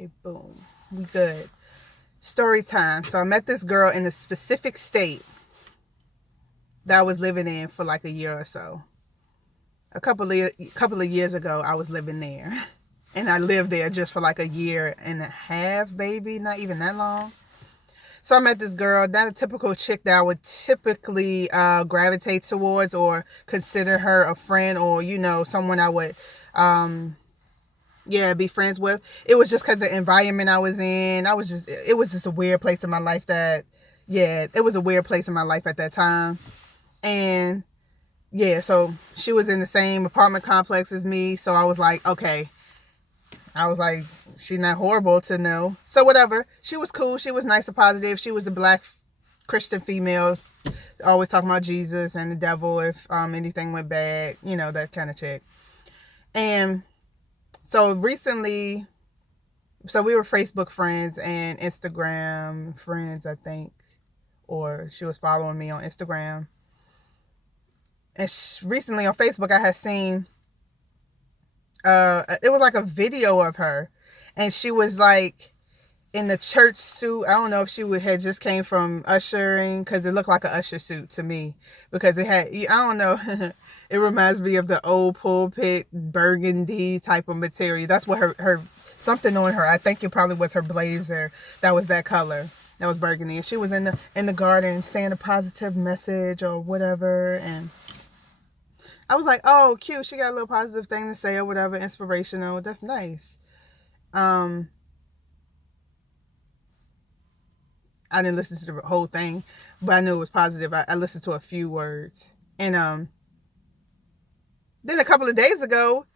Okay, boom. We good. Story time. So I met this girl in a specific state that I was living in for like a year or so. A couple of years ago, I was living there, and I lived there just for like a year and a half, baby. Not even that long. So I met this girl, not a typical chick that I would typically gravitate towards or consider her a friend or, someone I would, be friends with. It was just because the environment I was in. It was just a weird place in my life it was a weird place in my life at that time. And yeah, so she was in the same apartment complex as me. So I was like, okay. I was like, she's not horrible to know. So whatever. She was cool. She was nice and positive. She was a black Christian female, always talking about Jesus and the devil if anything went bad, that kind of chick. And so recently, we were Facebook friends and Instagram friends, I think, or she was following me on Instagram. And recently on Facebook, I had seen it was like a video of her, and she was like in the church suit. I don't know if she had just came from ushering, because it looked like an usher suit to me, because it had, I don't know, it reminds me of the old pulpit burgundy type of material. That's what her something on her, I think it probably was her blazer, that was that color, that was burgundy. And she was in the garden saying a positive message or whatever. And I was like, oh, cute. She got a little positive thing to say or whatever, inspirational. That's nice. I didn't listen to the whole thing, but I knew it was positive. I listened to a few words. And then a couple of days ago,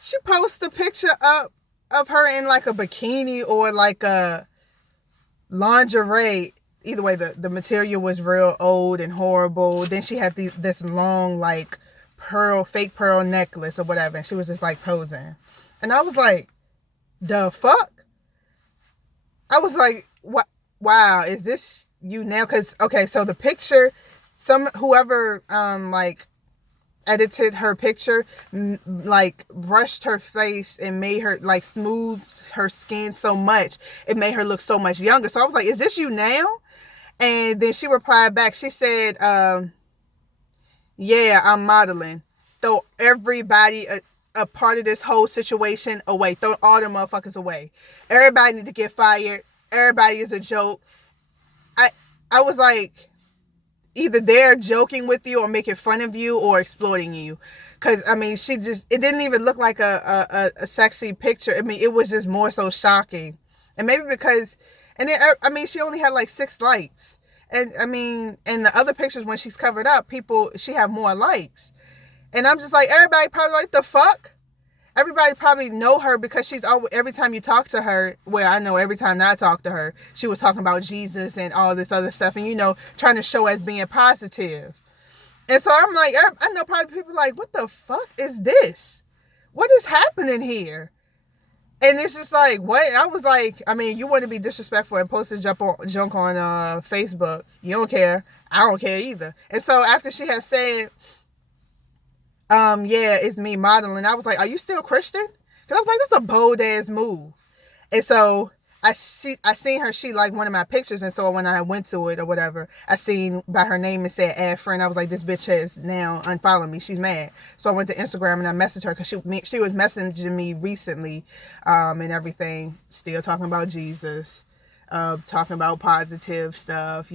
she posted a picture up of her in like a bikini or like a lingerie. Either way, the material was real old and horrible. Then she had this long like fake pearl necklace or whatever, and she was just like posing. And I was like, the fuck? I was like, what? Wow, is this you now? Because okay, so the picture, whoever like edited her picture, like brushed her face and made her like smooth her skin so much, it made her look so much younger. So I was like, is this you now? And then she replied back. She said, yeah, I'm modeling. Throw everybody a part of this whole situation away. Throw all the motherfuckers away. Everybody need to get fired. Everybody is a joke. I was like, either they're joking with you or making fun of you or exploiting you. Because, I mean, it didn't even look like a sexy picture. I mean, it was just more so shocking. And maybe because, and then, I mean, she only had like 6 likes. And, I mean, in the other pictures when she's covered up, she have more likes. And I'm just like, everybody probably like, the fuck? Everybody probably know her because she's always, every time you talk to her, well, I know every time I talk to her, she was talking about Jesus and all this other stuff and, trying to show as being positive. And so I'm like, I know probably people like, what the fuck is this? What is happening here? And it's just like, what? I was like, I mean, you want to be disrespectful and post junk on Facebook. You don't care. I don't care either. And so after she had said, yeah, it's me modeling, I was like, are you still Christian? Because I was like, that's a bold ass move. And so I seen her, she liked one of my pictures, and so when I went to it or whatever, I seen by her name and said add friend. I was like, this bitch has now unfollowed me. She's mad. So I went to Instagram and I messaged her because she was messaging me recently, and everything, still talking about Jesus, talking about positive stuff,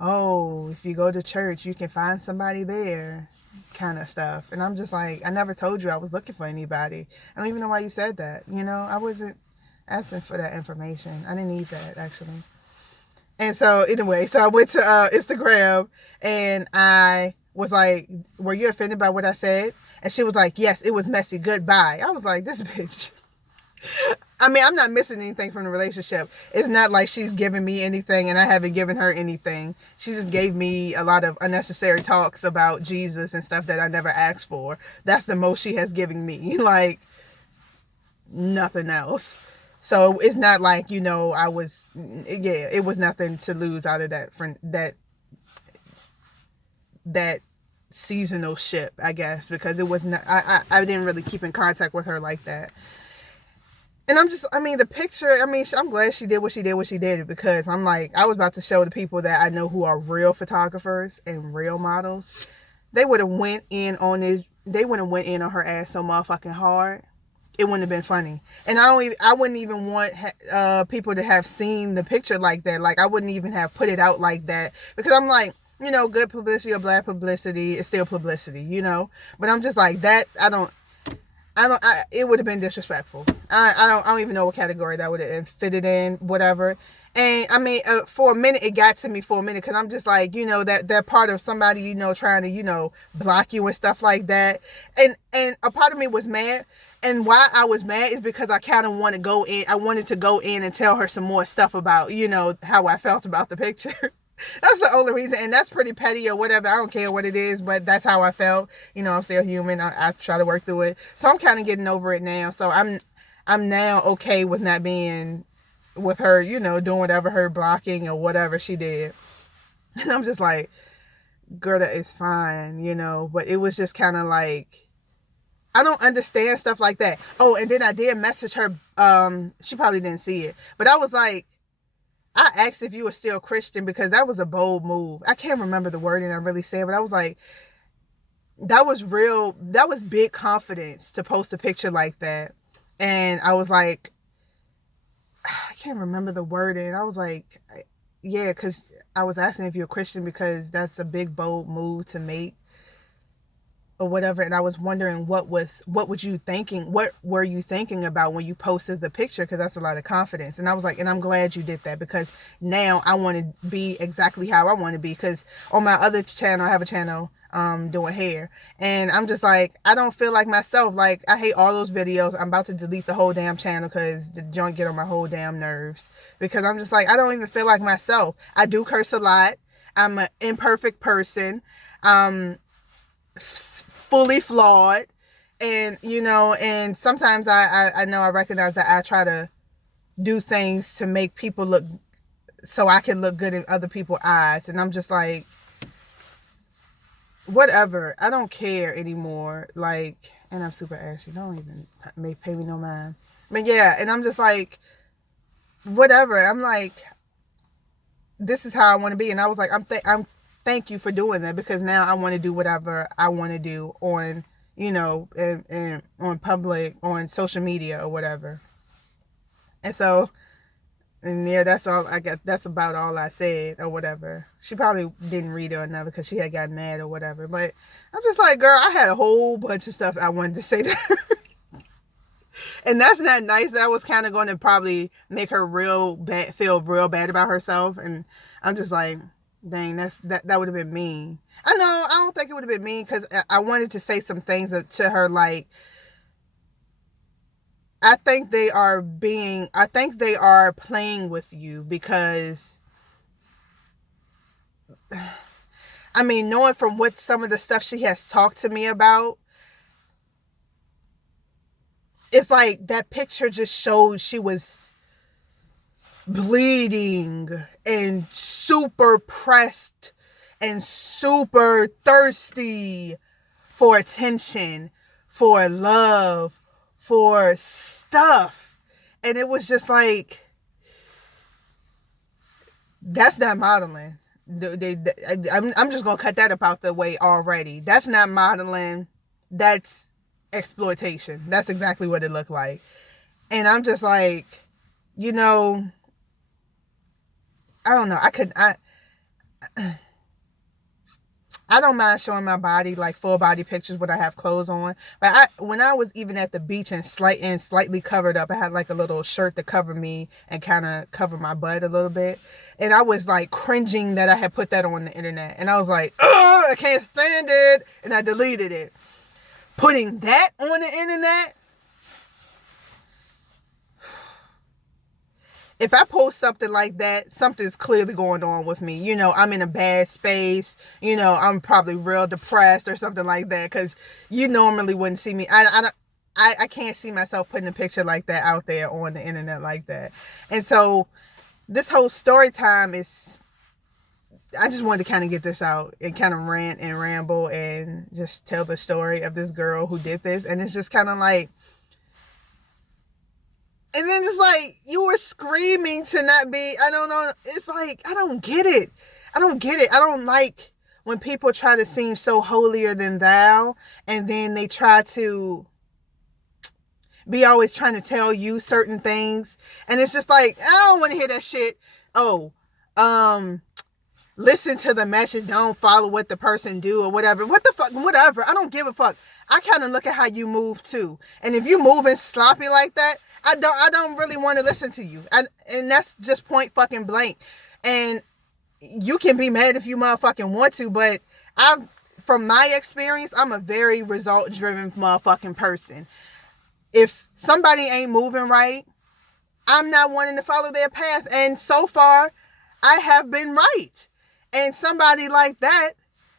oh, if you go to church, you can find somebody there, kind of stuff. And I'm just like, I never told you I was looking for anybody. I don't even know why you said that. I wasn't asking for that information. I didn't need that, actually. And so anyway, I went to Instagram and I was like, were you offended by what I said? And she was like, yes, it was messy. Goodbye. I was like, this bitch. I mean, I'm not missing anything from the relationship. It's not like she's giving me anything and I haven't given her anything. She just gave me a lot of unnecessary talks about Jesus and stuff that I never asked for. That's the most she has given me. Like, nothing else. So it's not like, it was nothing to lose out of that seasonal ship, I guess, because it was not, I didn't really keep in contact with her like that. And I mean, the picture, I mean, I'm glad she did what she did, because I'm like, I was about to show the people that I know who are real photographers and real models. They would have went in on this, they would have went in on her ass so motherfucking hard. It wouldn't have been funny. And I wouldn't even want people to have seen the picture like that. Like, I wouldn't even have put it out like that, because I'm like, you know, good publicity or bad publicity is still publicity, you know. But I'm just like that. It would have been disrespectful. I don't even know what category that would have fitted in, whatever. And I mean, for a minute, it got to me for a minute, because I'm just like, you know, that part of somebody, you know, trying to, you know, block you and stuff like that. And a part of me was mad. And why I was mad is because I kind of want to go in. I wanted to go in and tell her some more stuff about, you know, how I felt about the picture. That's the only reason, and that's pretty petty or whatever. I don't care what it is, but that's how I felt. You know, I'm still human. I try to work through it, so I'm kind of getting over it now. So I'm now okay with not being with her, you know, doing whatever, her blocking or whatever she did. And I'm just like, girl, that is fine, you know. But it was just kind of like, I don't understand stuff like that. Oh, and then I did message her. She probably didn't see it, but I was like, I asked if you were still Christian, because that was a bold move. I can't remember the wording I really said, but I was like, that was real. That was big confidence to post a picture like that. And I was like, I can't remember the wording. I was like, yeah, because I was asking if you're a Christian, because that's a big, bold move to make or whatever. And I was wondering what were you thinking? What were you thinking about when you posted the picture? Because that's a lot of confidence. And I was like, and I'm glad you did that, because now I want to be exactly how I want to be. Because on my other channel, I have a channel doing hair, and I'm just like, I don't feel like myself. Like, I hate all those videos. I'm about to delete the whole damn channel, because the joint get on my whole damn nerves, because I'm just like, I don't even feel like myself. I do curse a lot. I'm an imperfect person. Fully flawed. And, you know, and sometimes I know I recognize that I try to do things to make people look, so I can look good in other people's eyes. And I'm just like, whatever. I don't care anymore. Like, and I'm super ashy. Don't even pay me no mind. But yeah, and I'm just like, whatever. I'm like, this is how I want to be. And I was like, I'm thank you for doing that, because now I want to do whatever I want to do on, you know, and on public, on social media or whatever. And so, and yeah, that's all I got. That's about all I said or whatever. She probably didn't read it or nothing, because she had got mad or whatever. But I'm just like, girl, I had a whole bunch of stuff I wanted to say to her. And that's not nice. That was kind of going to probably make her feel real bad about herself. And I'm just like, dang, that would have been mean. I know, I don't think it would have been mean, because I wanted to say some things to her, like, I think they are playing with you, because, I mean, knowing from what some of the stuff she has talked to me about, it's like that picture just showed she was bleeding and super pressed and super thirsty for attention, for love, for stuff. And it was just like, that's not modeling. I'm just going to cut that up out the way already. That's not modeling. That's exploitation. That's exactly what it looked like. And I'm just like, you know, I don't know. I don't mind showing my body, like full body pictures when I have clothes on. But when I was even at the beach and slightly covered up, I had like a little shirt to cover me and kind of cover my butt a little bit. And I was like cringing that I had put that on the internet. And I was like, oh, I can't stand it. And I deleted it. Putting that on the internet, if I post something like that, something's clearly going on with me. You know, I'm in a bad space. You know, I'm probably real depressed or something like that, because you normally wouldn't see me. I can't see myself putting a picture like that out there on the internet like that. And so this whole story time is, I just wanted to kind of get this out and kind of rant and ramble and just tell the story of this girl who did this. And it's just kind of like, and screaming to not be, I don't know. It's like, I don't get it. I don't like when people try to seem so holier than thou, and then they try to be always trying to tell you certain things. And it's just like, I don't want to hear that shit. Oh, listen to the message, don't follow what the person do or whatever. What the fuck, whatever. I don't give a fuck. I kind of look at how you move too. And if you moving sloppy like that, I don't really want to listen to you. And that's just point fucking blank. And you can be mad if you motherfucking want to, but from my experience, I'm a very result driven motherfucking person. If somebody ain't moving right, I'm not wanting to follow their path. And so far, I have been right. And somebody like that,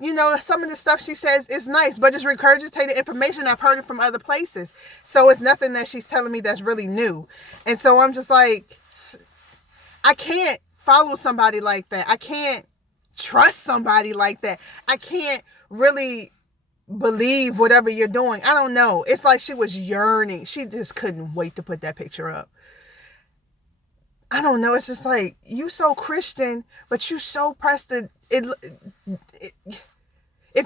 you know, some of the stuff she says is nice, but it's regurgitated information. I've heard it from other places. So it's nothing that she's telling me that's really new. And so I'm just like, I can't follow somebody like that. I can't trust somebody like that. I can't really believe whatever you're doing. I don't know. It's like she was yearning. She just couldn't wait to put that picture up. I don't know. It's just like, you so Christian, but you so pressed to if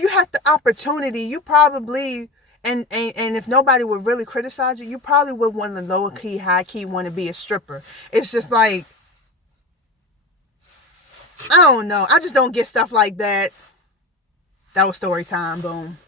you had the opportunity, you probably, and if nobody would really criticize you, you probably would want to low key, high key want to be a stripper. It's just like, I don't know. I just don't get stuff like that. That was story time. Boom.